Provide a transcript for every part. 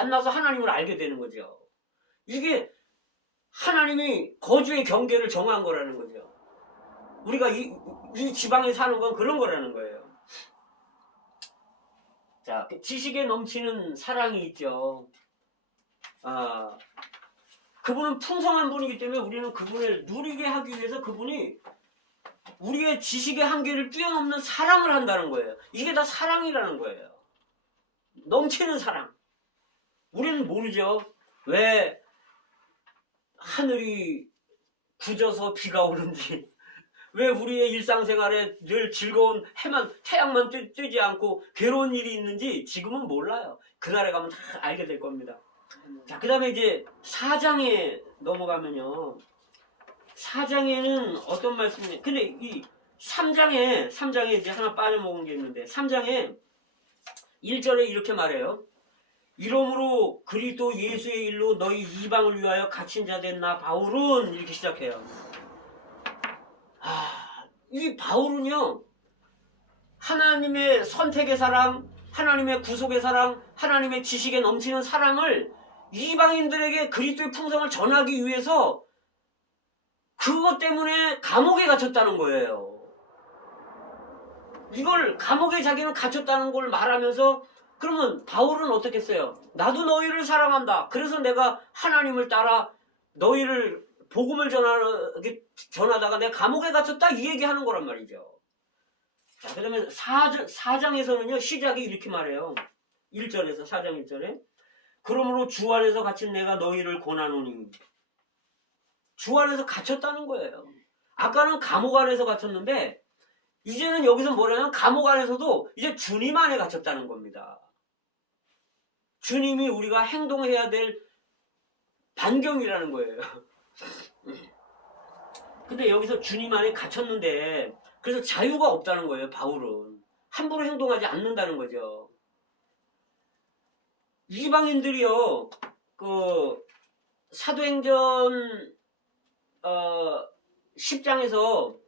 만나서 하나님을 알게 되는 거죠. 이게 하나님이 거주의 경계를 정한 거라는 거죠. 우리가 이 지방에 사는 건 그런 거라는 거예요. 자, 지식에 넘치는 사랑이 있죠. 그분은 풍성한 분이기 때문에 우리는 그분을 누리게 하기 위해서 그분이 우리의 지식의 한계를 뛰어넘는 사랑을 한다는 거예요. 이게 다 사랑이라는 거예요. 넘치는 사랑. 우리는 모르죠. 왜 하늘이 굳어서 비가 오는지, 왜 우리의 일상생활에 늘 즐거운 태양만 뜨지 않고 괴로운 일이 있는지 지금은 몰라요. 그날에 가면 다 알게 될 겁니다. 자, 그 다음에 이제 4장에 넘어가면요. 4장에는 어떤 말씀이냐. 근데 이 3장에 이제 하나 빠져먹은 게 있는데, 3장에 1절에 이렇게 말해요. 이러므로 그리스도 예수의 일로 너희 이방을 위하여 갇힌 자 된 나 바울은, 이렇게 시작해요. 이 바울은요, 하나님의 선택의 사랑, 하나님의 구속의 사랑, 하나님의 지식에 넘치는 사랑을 이방인들에게 그리스도의 풍성을 전하기 위해서 그것 때문에 감옥에 갇혔다는 거예요. 이걸 감옥에 자기는 갇혔다는 걸 말하면서, 그러면 바울은 어떻게 했어요? 나도 너희를 사랑한다. 그래서 내가 하나님을 따라 너희를 복음을 전하다가 내가 감옥에 갇혔다, 이 얘기하는 거란 말이죠. 자, 그러면 4장에서는요 시작이 이렇게 말해요. 1절에서 4장 1절에 그러므로 주 안에서 갇힌 내가 너희를 권하노니. 주 안에서 갇혔다는 거예요. 아까는 감옥 안에서 갇혔는데 이제는 여기서 뭐냐면 감옥 안에서도 이제 주님 안에 갇혔다는 겁니다. 주님이 우리가 행동해야 될 반경이라는 거예요. 근데 여기서 주님 안에 갇혔는데, 그래서 자유가 없다는 거예요. 바울은 함부로 행동하지 않는다는 거죠. 이방인들이요, 그 사도행전 10장에서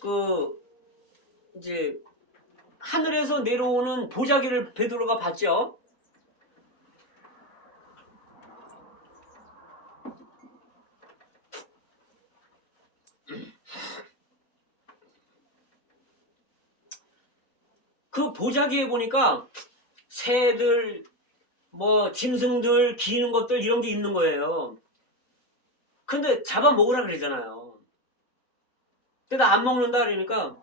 그 이제 하늘에서 내려오는 보자기를 베드로가 봤죠. 그 보자기에 보니까 새들, 뭐 짐승들, 기는 것들 이런 게 있는 거예요. 근데 잡아먹으라 그러잖아요. 근데 안 먹는다 그러니까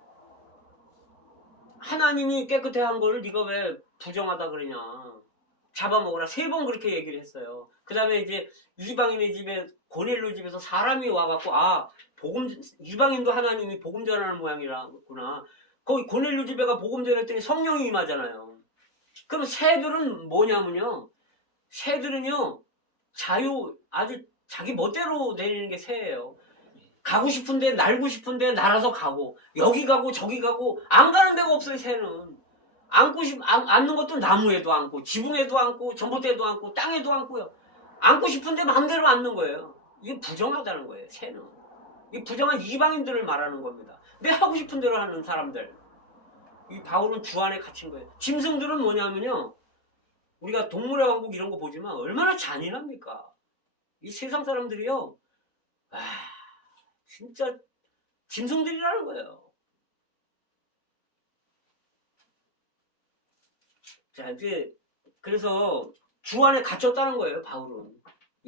하나님이 깨끗해 한 거를 네가 왜 부정하다 그러냐. 잡아먹으라. 3번 그렇게 얘기를 했어요. 그 다음에 이제 이방인의 집에, 고넬료 집에서 사람이 와갖고 이방인도 하나님이 복음 전하는 모양이라구나. 거기 고넬료 집에가 복음 전했더니 성령이 임하잖아요. 그럼 새들은 뭐냐면요, 새들은요 아주 자기 멋대로 내리는 게 새예요. 가고 싶은데, 날고 싶은데 날아서 가고, 여기 가고 저기 가고, 안 가는 데가 없어요. 새는 앉는 것도 나무에도 앉고, 지붕에도 앉고, 전봇대에도 앉고, 땅에도 앉고요. 앉고 싶은데 마음대로 앉는 거예요. 이게 부정하다는 거예요. 새는 이 부정한 이방인들을 말하는 겁니다. 내 하고 싶은 대로 하는 사람들. 이 바울은 주 안에 갇힌 거예요. 짐승들은 뭐냐면요, 우리가 동물의 왕국 이런 거 보지만 얼마나 잔인합니까? 이 세상 사람들이요, 진짜 짐승들이라는 거예요. 자, 이제 그래서 주 안에 갇혔다는 거예요. 바울은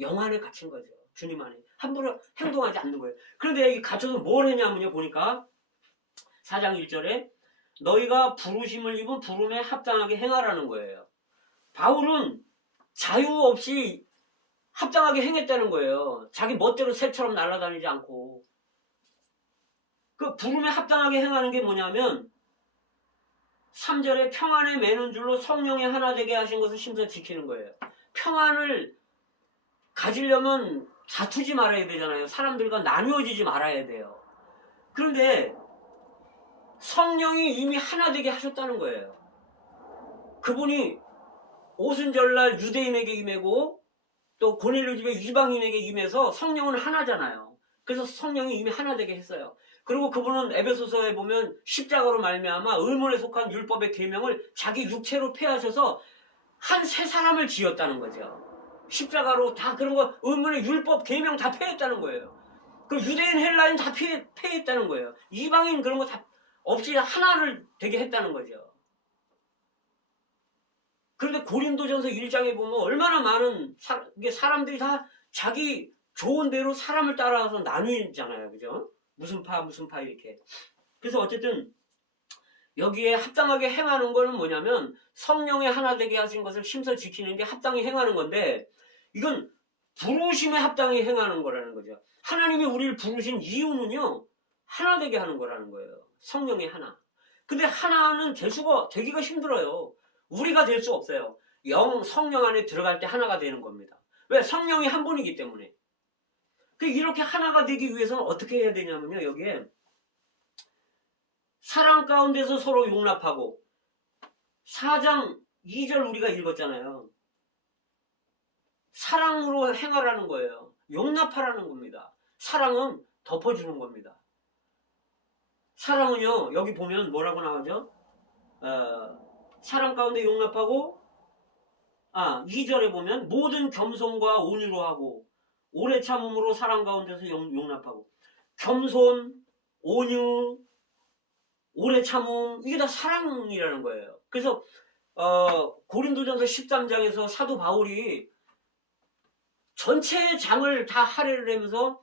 영 안에 갇힌 거죠. 주님 안에 함부로 행동하지 않는 거예요. 그런데 이 갇혀서 뭘 했냐면요, 보니까 4장 1절에 너희가 부르심을 입은 부름에 합당하게 행하라는 거예요. 바울은 자유 없이 합당하게 행했다는 거예요. 자기 멋대로 새처럼 날아다니지 않고. 그 부름에 합당하게 행하는 게 뭐냐면 3절에 평안에 매는 줄로 성령이 하나 되게 하신 것을 심사 지키는 거예요. 평안을 가지려면 다투지 말아야 되잖아요. 사람들과 나누어지지 말아야 돼요. 그런데 성령이 이미 하나 되게 하셨다는 거예요. 그분이 오순절날 유대인에게 임하고 또 고넬료 집에 이방인에게 임해서 성령은 하나잖아요. 그래서 성령이 이미 하나 되게 했어요. 그리고 그분은 에베소서에 보면 십자가로 말미암아 의문에 속한 율법의 계명을 자기 육체로 폐하셔서 한 세 사람을 지었다는 거죠. 십자가로 다 그런 거 의문의 율법 계명 다 폐했다는 거예요. 그 유대인 헬라인 다 폐했다는 거예요. 이방인 그런 거 다 없이 하나를 되게 했다는 거죠. 그런데 고린도전서 1장에 보면 얼마나 많은 사람들이 다 자기 좋은 대로 사람을 따라서 나누잖아요. 그죠? 무슨 파 이렇게. 그래서 어쨌든 여기에 합당하게 행하는 거는 뭐냐면 성령의 하나 되게 하신 것을 심서 지키는 게 합당히 행하는 건데 이건 부르심에 합당히 행하는 거라는 거죠. 하나님이 우리를 부르신 이유는요. 하나 되게 하는 거라는 거예요. 성령의 하나. 근데 하나는 되기가 힘들어요. 우리가 될 수 없어요. 성령 안에 들어갈 때 하나가 되는 겁니다. 왜? 성령이 한 분이기 때문에. 이렇게 하나가 되기 위해서는 어떻게 해야 되냐면요. 여기에 사랑 가운데서 서로 용납하고 4장 2절 우리가 읽었잖아요. 사랑으로 행하라는 거예요. 용납하라는 겁니다. 사랑은 덮어주는 겁니다. 사랑은요. 여기 보면 뭐라고 나오죠? 사랑 가운데 용납하고 2절에 보면 모든 겸손과 온유로 하고 오래 참음으로 사랑 가운데서 용납하고 겸손, 온유, 오래 참음 이게 다 사랑이라는 거예요. 그래서 고린도전서 13장에서 사도 바울이 전체 장을 다 할애를 하면서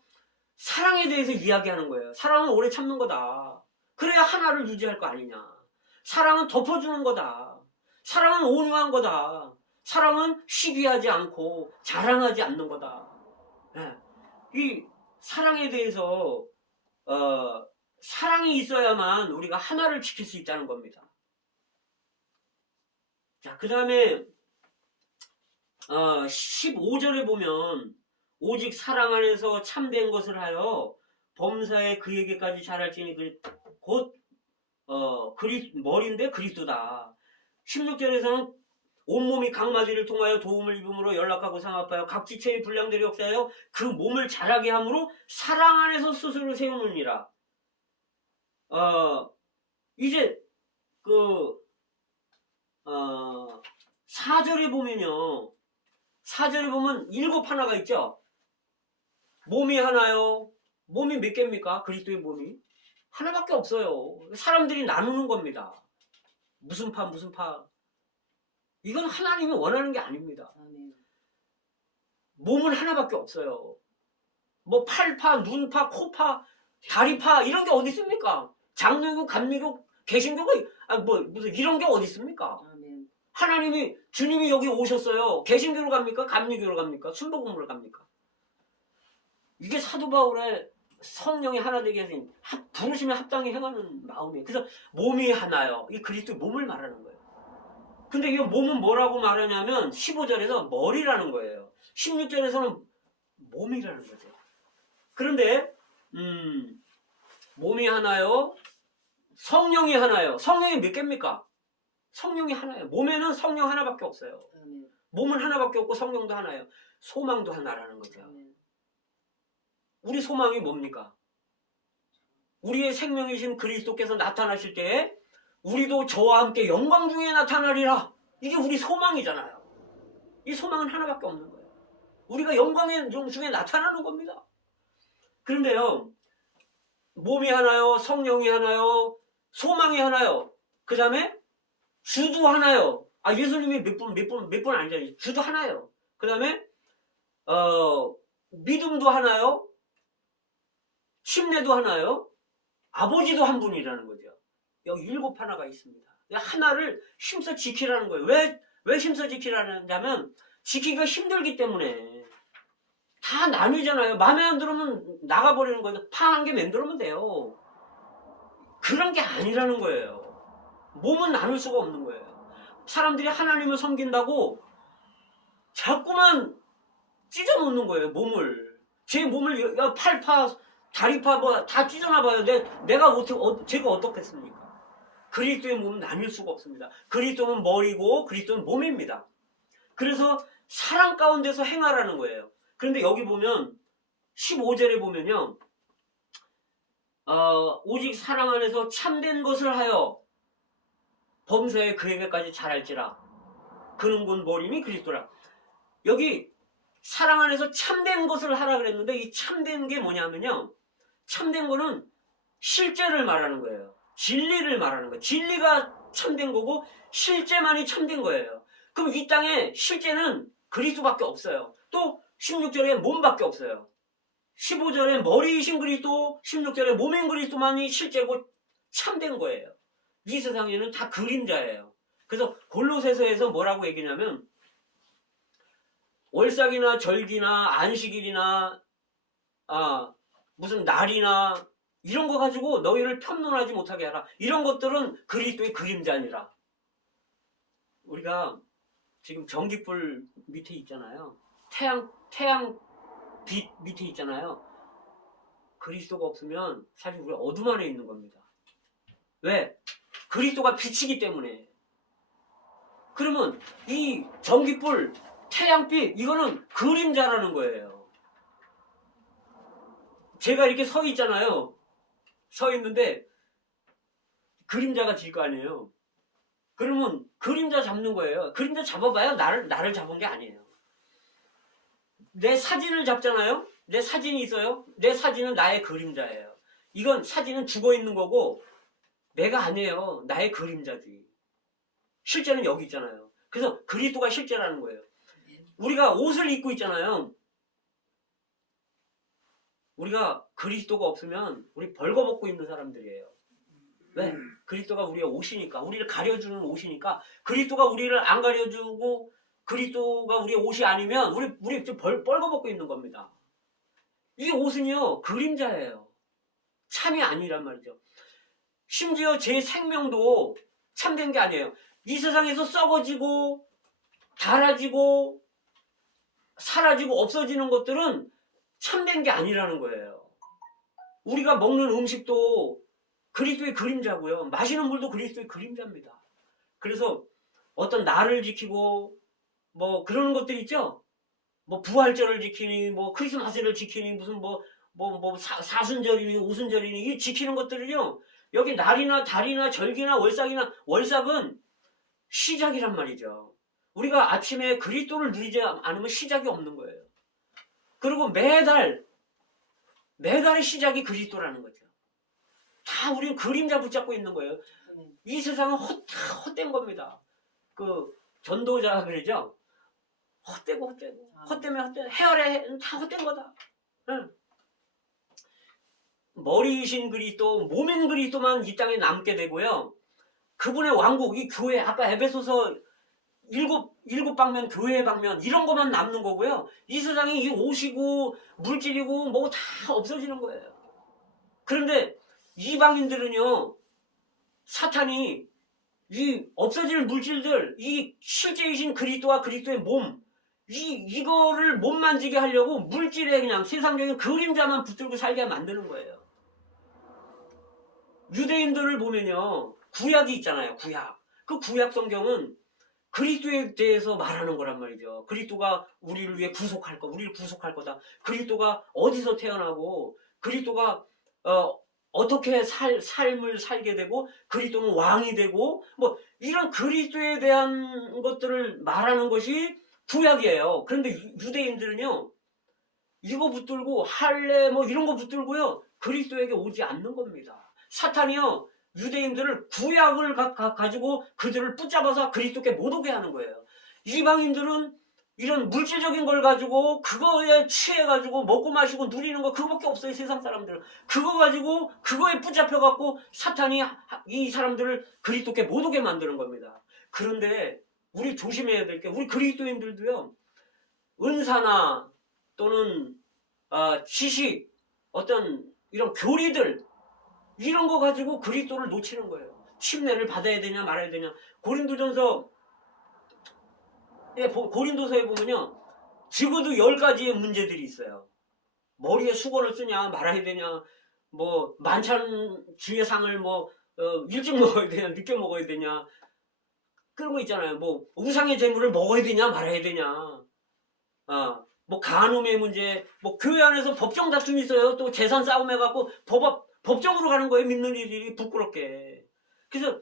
사랑에 대해서 이야기하는 거예요. 사랑은 오래 참는 거다. 그래야 하나를 유지할 거 아니냐. 사랑은 덮어주는 거다. 사랑은 온유한 거다. 사랑은 시기하지 않고 자랑하지 않는 거다. 네. 이 사랑에 대해서 사랑이 있어야만 우리가 하나를 지킬 수 있다는 겁니다. 자, 그 다음에 15절에 보면 오직 사랑 안에서 참된 것을 하여 범사에 그에게까지 자랄지니 곧 머리인데 그리스도다. 16절에서는 온몸이 각마디를 통하여 도움을 입음으로 연락하고 상합하여 각 지체의 분량들이 역사하여 그 몸을 자라게 함으로 사랑 안에서 스스로 세우느니라. 이제 4절에 보면요. 4절에 보면 7하나가 있죠. 몸이 하나요. 몸이 몇 개입니까? 그리스도의 몸이 하나밖에 없어요. 사람들이 나누는 겁니다. 무슨 파 이건 하나님이 원하는 게 아닙니다. 몸은 하나밖에 없어요. 뭐 팔파, 눈파, 코파, 다리파 이런 게 어디 있습니까? 장로교, 감리교, 개신교가 무슨 이런 게 어디 있습니까? 하나님이 주님이 여기 오셨어요. 개신교로 갑니까? 감리교로 갑니까? 순복음으로 갑니까? 이게 사도 바울의 성령이 하나 되게 하신 부르심에 합당히 행하는 마음이에요. 그래서 몸이 하나요. 이 그리스도 몸을 말하는 거예요. 근데 이 몸은 뭐라고 말하냐면 15절에서 머리라는 거예요. 16절에서는 몸이라는 거죠. 그런데 몸이 하나요. 성령이 하나요. 성령이 몇 개입니까? 성령이 하나예요. 몸에는 성령 하나밖에 없어요. 몸은 하나밖에 없고 성령도 하나예요. 소망도 하나라는 거죠. 우리 소망이 뭡니까? 우리의 생명이신 그리스도께서 나타나실 때 우리도 저와 함께 영광 중에 나타나리라. 이게 우리 소망이잖아요. 이 소망은 하나밖에 없는 거예요. 우리가 영광의 중에 나타나는 겁니다. 그런데요. 몸이 하나요. 성령이 하나요. 소망이 하나요. 그 다음에 주도 하나요. 예수님이 몇 분 아니잖아요. 주도 하나요. 그 다음에 믿음도 하나요. 심내도 하나요. 아버지도 한 분이라는 거죠. 여기 7하나가 있습니다. 하나를 힘써 지키라는 거예요. 왜 힘써 지키라냐면 지키기가 힘들기 때문에 다 나뉘잖아요. 마음에 안 들으면 나가버리는 거죠. 파 한 개 만들면 돼요. 그런 게 아니라는 거예요. 몸은 나눌 수가 없는 거예요. 사람들이 하나님을 섬긴다고 자꾸만 찢어놓는 거예요. 몸을. 제 몸을 팔파 다리파 다 찢어놔봐요. 제가 어떻겠습니까? 그리스도의 몸은 나뉠 수가 없습니다. 그리스도는 머리고 그리스도는 몸입니다. 그래서 사랑 가운데서 행하라는 거예요. 그런데 여기 보면 15절에 보면요. 오직 사랑 안에서 참된 것을 하여 범사에 그에게까지 자랄지라. 근원군 머림이 그리스도라. 여기 사랑 안에서 참된 것을 하라 그랬는데 이 참된 게 뭐냐면요. 참된 거는 실제를 말하는 거예요. 진리를 말하는 거예요. 진리가 참된 거고 실제만이 참된 거예요. 그럼 이 땅에 실제는 그리스도밖에 없어요. 또 16절에 몸밖에 없어요. 15절에 머리이신 그리스도, 16절에 몸인 그리스도만이 실제고 참된 거예요. 이 세상에는 다 그림자예요. 그래서 골로새서에서 뭐라고 얘기냐면 월삭이나 절기나 안식일이나 무슨 날이나 이런 거 가지고 너희를 편론하지 못하게 하라. 이런 것들은 그리스도의 그림자니라. 우리가 지금 전기불 밑에 있잖아요. 태양 빛 밑에 있잖아요. 그리스도가 없으면 사실 우리가 어둠 안에 있는 겁니다. 왜? 그리스도가 빛이기 때문에. 그러면 이 전기불, 태양빛 이거는 그림자라는 거예요. 제가 이렇게 서 있잖아요. 서 있는데 그림자가 질 거 아니에요. 그러면 그림자 잡는 거예요. 그림자 잡아봐야 나를 잡은 게 아니에요. 내 사진을 잡잖아요. 내 사진이 있어요. 내 사진은 나의 그림자예요. 이건 사진은 죽어 있는 거고 내가 아니에요. 나의 그림자지. 실제는 여기 있잖아요. 그래서 그리스도가 실제라는 거예요. 우리가 옷을 입고 있잖아요. 우리가 그리스도가 없으면 우리 벌거벗고 있는 사람들이에요. 왜? 그리스도가 우리의 옷이니까. 우리를 가려주는 옷이니까. 그리스도가 우리를 안 가려주고 그리스도가 우리의 옷이 아니면 우리 좀 벌거벗고 있는 겁니다. 이 옷은요 그림자예요. 참이 아니란 말이죠. 심지어 제 생명도 참된 게 아니에요. 이 세상에서 썩어지고 닳아지고 사라지고 없어지는 것들은 참된 게 아니라는 거예요. 우리가 먹는 음식도 그리스도의 그림자고요. 마시는 물도 그리스도의 그림자입니다. 그래서 어떤 날을 지키고 뭐 그러는 것들 있죠. 뭐 부활절을 지키니 뭐 크리스마스를 지키니 무슨 사순절이니 우순절이니 이 지키는 것들은요. 여기 날이나 달이나 절기나 월삭은 시작이란 말이죠. 우리가 아침에 그리스도를 누리지 않으면 시작이 없는 거예요. 그리고 매달의 시작이 그리스도라는 거죠. 다 우리는 그림자 붙잡고 있는 거예요. 이 세상은 헛된 겁니다. 그 전도자 그러죠. 헛되고 헛되면 헤아려 다 헛된 거다. 응. 머리이신 그리스도, 몸인 그리스도만 이 땅에 남게 되고요. 그분의 왕국, 이 교회, 아까 에베소서 일곱 방면, 교회의 방면 이런 것만 남는 거고요. 이 세상에 이 옷이고 물질이고 뭐 다 없어지는 거예요. 그런데 이방인들은요. 사탄이 이 없어질 물질들, 이 실제이신 그리스도와 그리스도의 몸 이거를 못 만지게 하려고 물질에 그냥 세상적인 그림자만 붙들고 살게 만드는 거예요. 유대인들을 보면요. 구약이 있잖아요. 구약. 그 구약 성경은 그리스도에 대해서 말하는 거란 말이죠. 그리스도가 우리를 위해 우리를 구속할 거다. 그리스도가 어디서 태어나고 그리스도가 어떻게 삶을 살게 되고 그리스도는 왕이 되고 뭐 이런 그리스도에 대한 것들을 말하는 것이 구약이에요. 그런데 유대인들은요. 이거 붙들고 할례 뭐 이런 거 붙들고요. 그리스도에게 오지 않는 겁니다. 사탄이요. 유대인들을 구약을 가지고 그들을 붙잡아서 그리스도께 못 오게 하는 거예요. 이방인들은 이런 물질적인 걸 가지고 그거에 취해가지고 먹고 마시고 누리는 거 그거밖에 없어요. 세상 사람들은. 그거 가지고 그거에 붙잡혀갖고 사탄이 이 사람들을 그리스도께 못 오게 만드는 겁니다. 그런데 우리 조심해야 될 게 우리 그리스도인들도요. 은사나 또는 지식 어떤 이런 교리들 이런 거 가지고 그리스도를 놓치는 거예요. 침례를 받아야 되냐 말아야 되냐. 고린도서에 보면요. 적어도 10가지의 문제들이 있어요. 머리에 수건을 쓰냐 말아야 되냐. 뭐 만찬 주의 상을 일찍 먹어야 되냐 늦게 먹어야 되냐. 그런 거 있잖아요. 뭐 우상의 제물을 먹어야 되냐 말아야 되냐. 뭐 간음의 문제. 뭐 교회 안에서 법정 다툼이 있어요. 또 재산 싸움 해갖고 법정으로 가는 거예요. 믿는 일이 부끄럽게. 그래서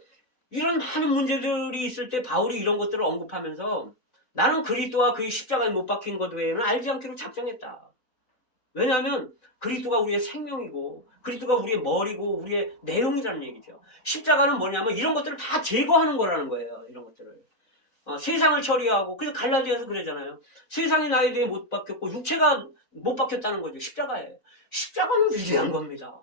이런 많은 문제들이 있을 때 바울이 이런 것들을 언급하면서 나는 그리스도와 그의 십자가에 못 박힌 것 외에는 알지 않기로 작정했다. 왜냐하면 그리스도가 우리의 생명이고 그리스도가 우리의 머리고 우리의 내용이라는 얘기죠. 십자가는 뭐냐면 이런 것들을 다 제거하는 거라는 거예요. 이런 것들을. 세상을 처리하고, 그래서 갈라디아서 그러잖아요. 세상이 나에 대해 못 박혔고 육체가 못 박혔다는 거죠. 십자가에. 십자가는 위대한 겁니다.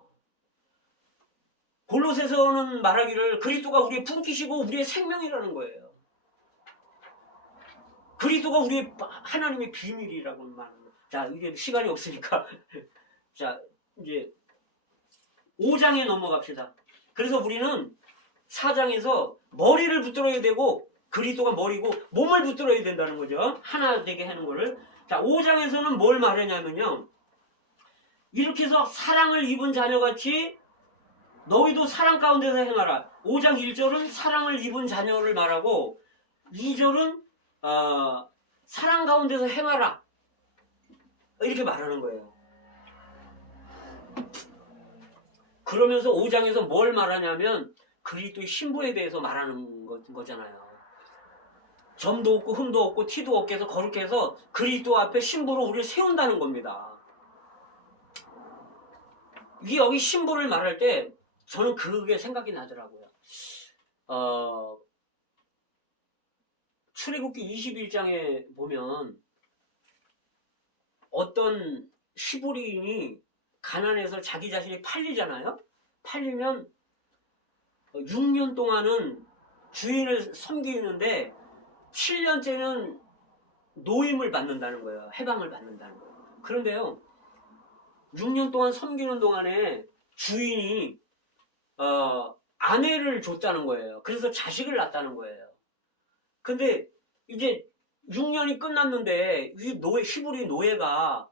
골로새서는 말하기를 그리스도가 우리의 품기시고 우리의 생명이라는 거예요. 그리스도가 우리의 하나님의 비밀이라고 말합니다. 자, 이게 시간이 없으니까 자, 이제 5장에 넘어갑시다. 그래서 우리는 4장에서 머리를 붙들어야 되고 그리스도가 머리고 몸을 붙들어야 된다는 거죠. 하나 되게 하는 거를. 자, 5장에서는 뭘 말하냐면요. 이렇게 해서 사랑을 입은 자녀같이 너희도 사랑 가운데서 행하라. 5장 1절은 사랑을 입은 자녀를 말하고 2절은 사랑 가운데서 행하라. 이렇게 말하는 거예요. 그러면서 5장에서 뭘 말하냐면 그리스도의 신부에 대해서 말하는 거잖아요. 점도 없고 흠도 없고 티도 없게 해서 거룩게 해서 그리스도 앞에 신부로 우리를 세운다는 겁니다. 이 여기 신부를 말할 때 저는 그게 생각이 나더라고요. 출애굽기 21장에 보면 어떤 히브리인이 가난해서 자기 자신이 팔리잖아요. 팔리면 6년 동안은 주인을 섬기는데 7년째는 노임을 받는다는 거예요. 해방을 받는다는 거예요. 그런데요. 6년 동안 섬기는 동안에 주인이 아내를 줬다는 거예요. 그래서 자식을 낳았다는 거예요. 근데 이제 6년이 끝났는데 이 히브리 노예가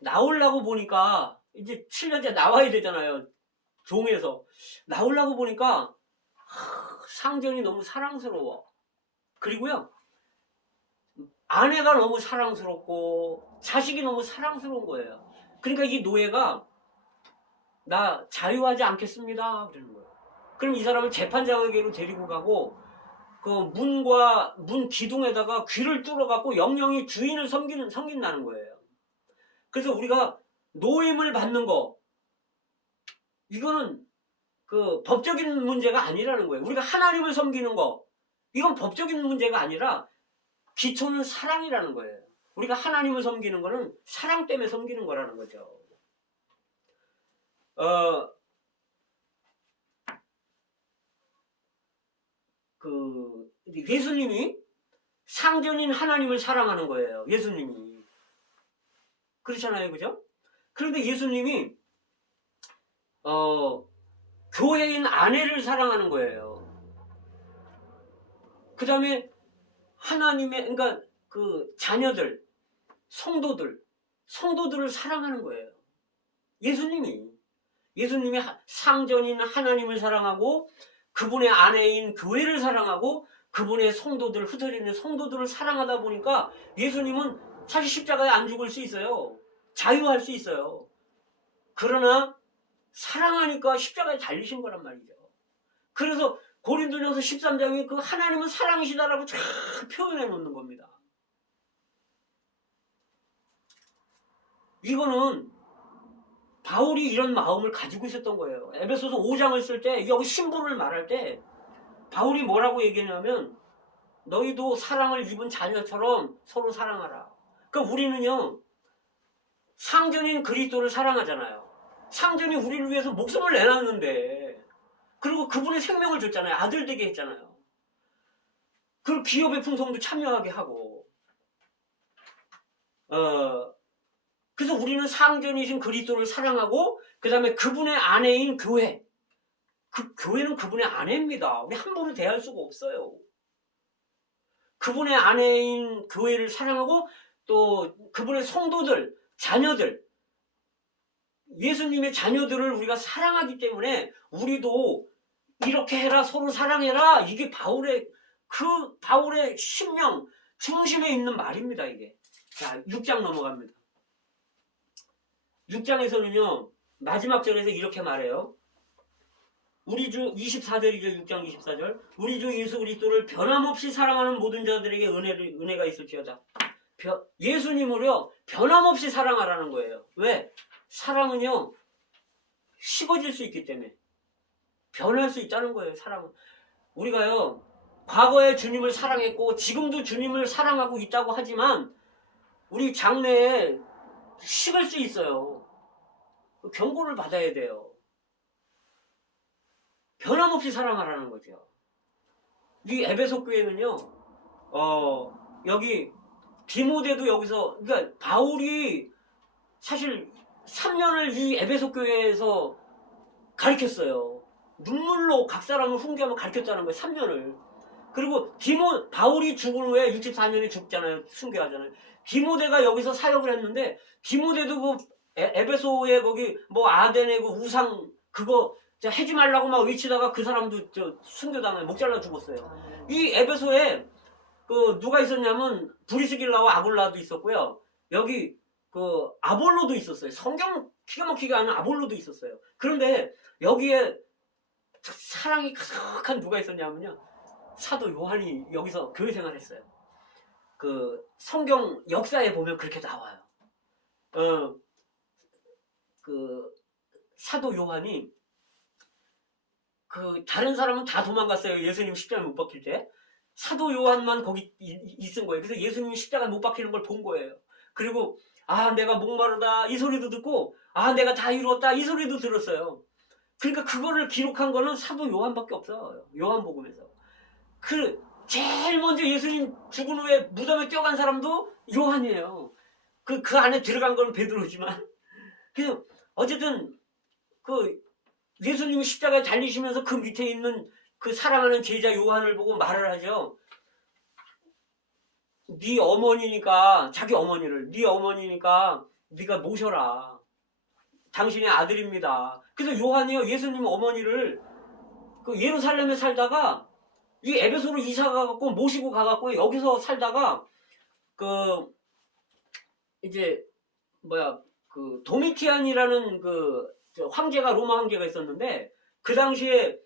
나오려고 보니까 이제 7년째 나와야 되잖아요. 종에서. 나오려고 보니까 상전이 너무 사랑스러워. 그리고요. 아내가 너무 사랑스럽고 자식이 너무 사랑스러운 거예요. 그러니까 이 노예가 나 자유하지 않겠습니다. 그러는 거예요. 그럼 이 사람을 재판장에게로 데리고 가고 그 문 기둥에다가 귀를 뚫어갖고 영영이 주인을 섬긴다는 거예요. 그래서 우리가 노임을 받는 거 이거는 그 법적인 문제가 아니라는 거예요. 우리가 하나님을 섬기는 거 이건 법적인 문제가 아니라 기초는 사랑이라는 거예요. 우리가 하나님을 섬기는 거는 사랑 때문에 섬기는 거라는 거죠. 예수님이 상전인 하나님을 사랑하는 거예요. 예수님이. 그렇잖아요. 그죠? 그런데 예수님이, 교회인 아내를 사랑하는 거예요. 그 다음에 하나님의, 그러니까 그 자녀들, 성도들을 사랑하는 거예요. 예수님이 상전인 하나님을 사랑하고 그분의 아내인 교회를 사랑하고 그분의 성도들, 흩어지는 성도들을 사랑하다 보니까 예수님은 사실 십자가에 안 죽을 수 있어요. 자유할 수 있어요. 그러나 사랑하니까 십자가에 달리신 거란 말이죠. 그래서 고린도전서 13장이 그 하나님은 사랑이시다라고 쫙 표현해 놓는 겁니다. 이거는 바울이 이런 마음을 가지고 있었던 거예요. 에베소서 5장을 쓸 때 여기 신부를 말할 때 바울이 뭐라고 얘기하냐면 너희도 사랑을 입은 자녀처럼 서로 사랑하라. 그러니까 우리는요 상전인 그리스도를 사랑하잖아요. 상전이 우리를 위해서 목숨을 내놨는데 그리고 그분의 생명을 줬잖아요. 아들 되게 했잖아요. 그리고 기업의 풍성도 참여하게 하고 그래서 우리는 상전이신 그리스도를 사랑하고 그 다음에 그분의 아내인 교회 그 교회는 그분의 아내입니다. 우리 함부로 대할 수가 없어요. 그분의 아내인 교회를 사랑하고 또 그분의 성도들, 자녀들 예수님의 자녀들을 우리가 사랑하기 때문에 우리도 이렇게 해라 서로 사랑해라 이게 바울의 심령 중심에 있는 말입니다. 이게. 자 6장 넘어갑니다. 6장에서는요 마지막 절에서 이렇게 말해요. 우리 주 24절이죠. 6장 24절. 우리 주 예수 그리스도를 변함없이 사랑하는 모든 자들에게 은혜가 있을지어다. 예수님을요 변함없이 사랑하라는 거예요. 왜? 사랑은요 식어질 수 있기 때문에 변할 수 있다는 거예요. 사랑은. 우리가요 과거에 주님을 사랑했고 지금도 주님을 사랑하고 있다고 하지만 우리 장래에 식을 수 있어요. 경고를 받아야 돼요. 변함없이 사랑하라는 거죠. 이 에베소 교회는요 여기 디모데도 여기서, 그러니까 바울이 사실 3년을 이 에베소 교회에서 가르쳤어요. 눈물로 각 사람을 훈계하며 가르쳤다는 거예요. 3년을. 그리고 바울이 죽은 후에 64년에 죽잖아요. 순교하잖아요. 디모데가 여기서 사역을 했는데 디모데도 그 에베소에 거기 뭐 아덴의 그 우상 그거 해지 말라고 막 외치다가 그 사람도 순교당해 목 잘라 죽었어요. 이 에베소에 그 누가 있었냐면 브리스길라와 아굴라도 있었고요. 여기 그 아볼로도 있었어요. 성경 기가 막히게 하는 아볼로도 있었어요. 그런데 여기에 사랑이 가득한 누가 있었냐면요. 사도 요한이 여기서 교회 생활했어요. 그 성경 역사에 보면 그렇게 나와요. 그 사도 요한이 그 다른 사람은 다 도망갔어요. 예수님 십자가에 못 박힐 때. 사도 요한만 거기 있은 거예요. 그래서 예수님이 십자가에 못 박히는 걸 본 거예요. 그리고 내가 목마르다 이 소리도 듣고 내가 다 이루었다 이 소리도 들었어요. 그러니까 그거를 기록한 거는 사도 요한밖에 없어요. 요한복음에서. 제일 먼저 예수님 죽은 후에 무덤에 뛰어간 사람도 요한이에요. 그 안에 들어간 건 베드로지만. 그래서 어쨌든 예수님이 십자가에 달리시면서 그 밑에 있는 그 사랑하는 제자 요한을 보고 말을 하죠. 네 어머니니까 자기 어머니를 네 어머니니까 네가 모셔라. 당신의 아들입니다. 그래서 요한이요 예수님 어머니를 그 예루살렘에 살다가 이 에베소로 이사 가갖고 모시고 가갖고 여기서 살다가 이제 도미티안이라는 황제가 로마 황제가 있었는데 그 당시에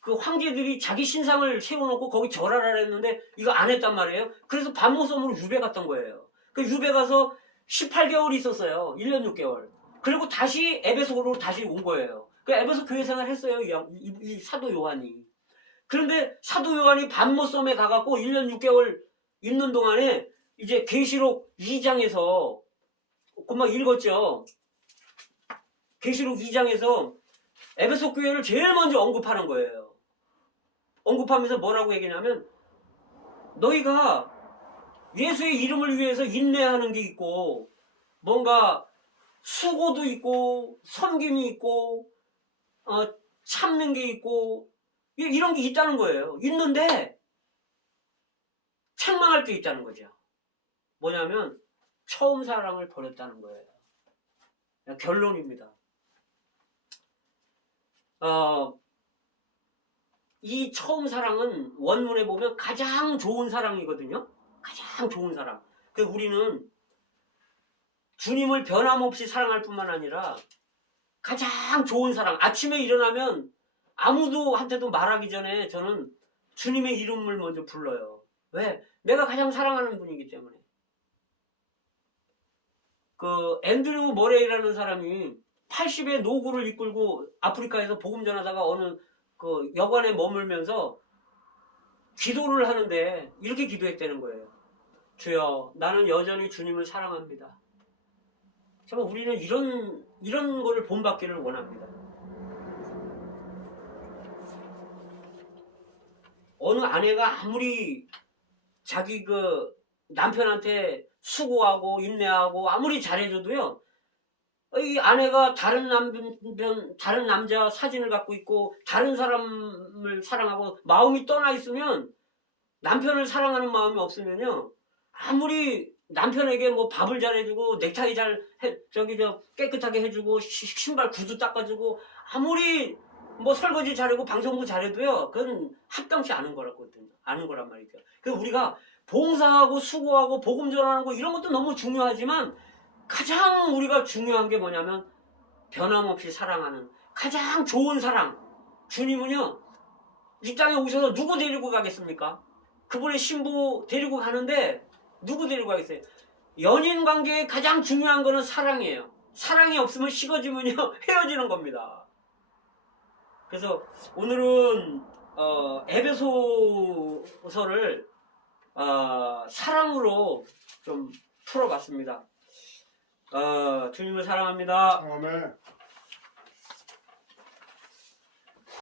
그 황제들이 자기 신상을 세워놓고 거기 절하라 했는데 이거 안 했단 말이에요. 그래서 반모섬으로 유배 갔던 거예요. 그 유배 가서 18개월 있었어요. 1년 6개월. 그리고 다시 에베소로 다시 온 거예요. 그 에베소 교회 생활 했어요. 이 사도 요한이. 그런데 사도 요한이 반모섬에 가갖고 1년 6개월 있는 동안에 이제 계시록 2장에서 금방 읽었죠. 계시록 2장에서 에베소 교회를 제일 먼저 언급하는 거예요. 언급하면서 뭐라고 얘기냐면 너희가 예수의 이름을 위해서 인내하는 게 있고 뭔가 수고도 있고 섬김이 있고 참는 게 있고 이런 게 있다는 거예요. 있는데 책망할 게 있다는 거죠. 뭐냐면 처음 사랑을 버렸다는 거예요. 결론입니다. 이 처음 사랑은 원문에 보면 가장 좋은 사랑이거든요. 가장 좋은 사랑. 그래서 우리는 주님을 변함없이 사랑할 뿐만 아니라 가장 좋은 사랑. 아침에 일어나면 아무도 한테도 말하기 전에 저는 주님의 이름을 먼저 불러요. 왜? 내가 가장 사랑하는 분이기 때문에. 앤드류 머레이라는 사람이 80의 노구를 이끌고 아프리카에서 복음 전하다가 어느 여관에 머물면서 기도를 하는데 이렇게 기도했다는 거예요. 주여, 나는 여전히 주님을 사랑합니다. 정말 우리는 이런 거를 본받기를 원합니다. 어느 아내가 아무리 자기 남편한테 수고하고 인내하고 아무리 잘해줘도요, 이 아내가 다른 남자 사진을 갖고 있고 다른 사람을 사랑하고 마음이 떠나 있으면, 남편을 사랑하는 마음이 없으면요, 아무리 남편에게 뭐 밥을 잘해주고 넥타이 깨끗하게 해주고 신발 구두 닦아주고 아무리 뭐 설거지 잘하고 방송부 잘해도요, 그건 합당치 않은 거란 말이죠. 그래서 우리가 봉사하고 수고하고 복음 전하는 거 이런 것도 너무 중요하지만 가장 우리가 중요한 게 뭐냐면 변함없이 사랑하는 가장 좋은 사랑, 주님은요, 이 땅에 오셔서 누구 데리고 가겠습니까? 그분의 신부 데리고 가는데 누구 데리고 가겠어요? 연인 관계의 가장 중요한 거는 사랑이에요. 사랑이 없으면 식어지면요 헤어지는 겁니다. 그래서 오늘은 에베소서를 사랑으로 좀 풀어봤습니다. 주님을 사랑합니다. 아멘.